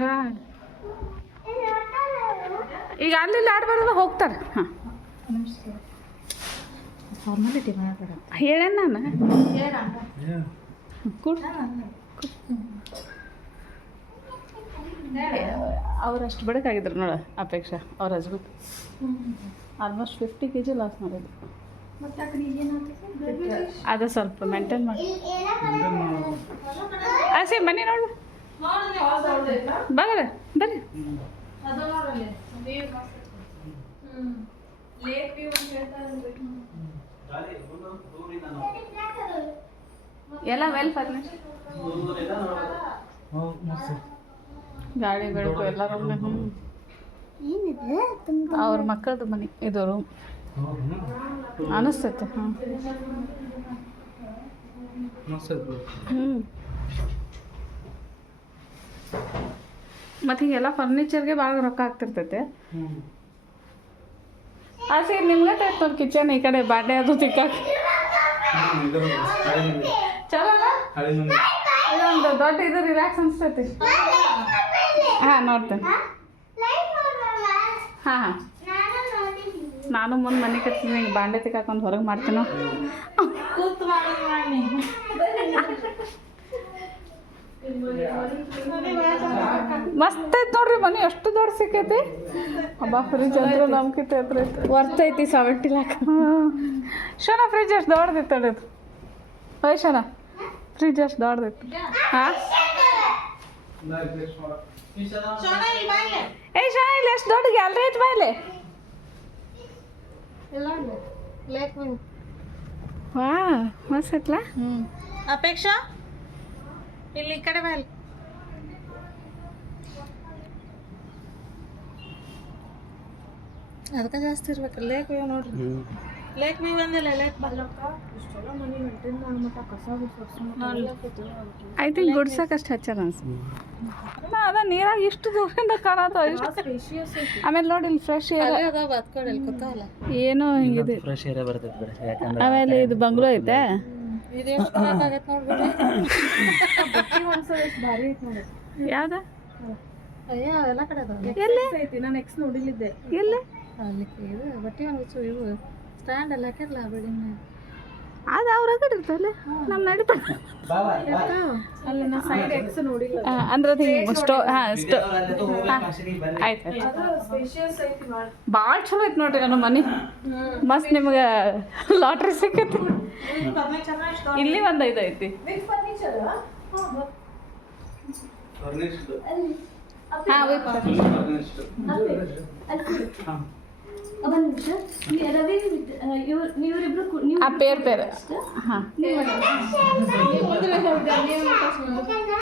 ಹಾಂ ಈಗ ಅಲ್ಲಿ ಆಡ್ಬಾರ್ದು ಹೋಗ್ತಾರೆ. ಹಾಂ ಫಾರ್ಮಾಲಿಟಿ ಮಾಡಬೇಡ ಹೇಳೇನು ನಾನು ಕೂಡ ಅವ್ರಷ್ಟು ಬಡಕಾಗಿದ್ರು ನೋಡ ಅಪೇಕ್ಷಾ ಅವ್ರ ಹಸ್ಬೆಂಡ್ ಆಲ್ಮೋಸ್ಟ್ 50 kg ಲಾಸ್ ಮಾಡಿದ್ರು. ಅದು ಸ್ವಲ್ಪ ಮೇಂಟೈನ್ ಮಾಡಿ ಆಸೆ ಬನ್ನಿ ನೋಡು ಬರ್ರಿ ಬರ್ರಿ. ಎಲ್ಲ ವೆಲ್ ಫರ್ನಿಶ್ ಗಾಡಿ ಬೆಳಕು ಎಲ್ಲ ಅವ್ರ ಮಕ್ಕಳದು ಮನೆ ಇದು ರೂಮ್ ಅನಿಸ್ತೈತೆ. ಹಾಂ ಮತ್ತು ಹೀಗೆಲ್ಲ ಫರ್ನಿಚರ್ಗೆ ಭಾಳ ರೊಕ್ಕ ಆಗ್ತಿರ್ತೈತೆ. ಆಸೆ ನಿಮ್ಗೆ ಟೈಪ್ ನೋಡಿ ಕಿಚನ್ ಈ ಕಡೆ ಬಾಂಡೆ ಅದು ತಿಕ್ಕಾಕಿ ಚಲೋ ಇದೊಂದು ದೊಡ್ಡ ಇದು ರಿಲ್ಯಾಕ್ಸ್ ಅನಿಸ್ತೈತಿ. ಹಾಂ ನೋಡ್ತೇನೆ. ಹಾಂ ಹಾಂ ನಾನು ಮುಂದೆ ಮನೆ ಕಟ್ತೀನಿ ಈಗ ಬಾಂಡೆ ತಿಕ್ಕಾಕೊಂಡು ಹೊರಗೆ ಮಾಡ್ತೀನೋ ಮಸ್ತ್ ಐತಿ ನೋಡ್ರಿ ಮನೆ ಎಷ್ಟು ದೊಡ್ಡ ಸಿಕ್ಕೈತಿ. ಹಬ್ಬ ಫ್ರಿಜ್ ಅಂದ್ರೆ ನಮ್ಕಿತ ಹತ್ರ ಐತಿ ವರ್ತ್ ಐತಿ 70 lakh. ಶೋನಾ ಫ್ರಿಜ್ ಎಷ್ಟು ದೊಡ್ಡದಿತ್ತು ಅದು ಹೋಯ್ ಶೋನಾ ಫ್ರಿಜ್ ಎಷ್ಟು ದೊಡ್ಡದಿತ್ತು. ಹಾಂ ಏ ಶೋನಾ ಇಲ್ಲಿ ಎಷ್ಟು ದೊಡ್ಡ ಗ್ಯಾಲರಿ ಐತಿ ಬಾಯ್ಲೆ. ವಾ ಮಸ್ತ್ ಐತ್ಲ. ಅಪೇಕ್ಷಾ ಇಲ್ಲಿ ಈ ಕಡೆ ಬಾಯ್. ಅದಕ್ಕೆ ಜಾಸ್ತಿ ಇರ್ಬೇಕು. ಲೇಕ್ ವ್ಯೂ ನೋಡ್ರಿ. ಲೇಕ್ ವ್ಯೂ ಬಂದಿಲ್ಲ ಲೇಕ್ ಐ ಥಿಂಕ್ ಗುಡ್ಸಕ್ಕಷ್ಟು ಹಚ್ಚಾರ ಅನ್ಸುತ್ತೆ. ಅದ ನೀರಾಗ ಇಷ್ಟು ದೂರದಿಂದ ಕಾಣತ್ತ ಆಮೇಲೆ ನೋಡಿ ಇಲ್ಲಿ ಫ್ರೆಶ್ ಏರ್ ಏನೋ ಹಿಂಗಿದೆ. ಆಮೇಲೆ ಇದು ಬಂಗ್ಲೋ ಐತೆ. ಯಾವ್ದ ಎಲ್ಲಿ ಬಟ್ಟೆ ಇವು ಸ್ಟ್ಯಾಂಡ್ ಎಲ್ಲ ಹಾಕಿರಲ್ಲ ಬಿಲ್ಡಿಂಗ್ ಅದು ಅವ್ರ ಕಡೆ ಇರ್ತಲ್ಲ ನಮ್ಮ ನಡಿ ಅಂದ್ರೆ ಅದು ಹಿಂಗೆ ಸ್ಟೋ ಹಾಂ ಸ್ಟೋ ಆಯ್ತು ಭಾಳ ಚಲೋ ಐತೆ ನೋಡ್ರಿ ನನ್ನ ಮನೆ. ಮಸ್ತ್ ನಿಮ್ಗೆ ಲಾಟ್ರಿ ಸಿಕ್ಕೈತಿ. ಇಲ್ಲಿ ಒಂದು ಇದು ಐತಿ. ಹಾಂ ಪೇರ್ ಹಾಂ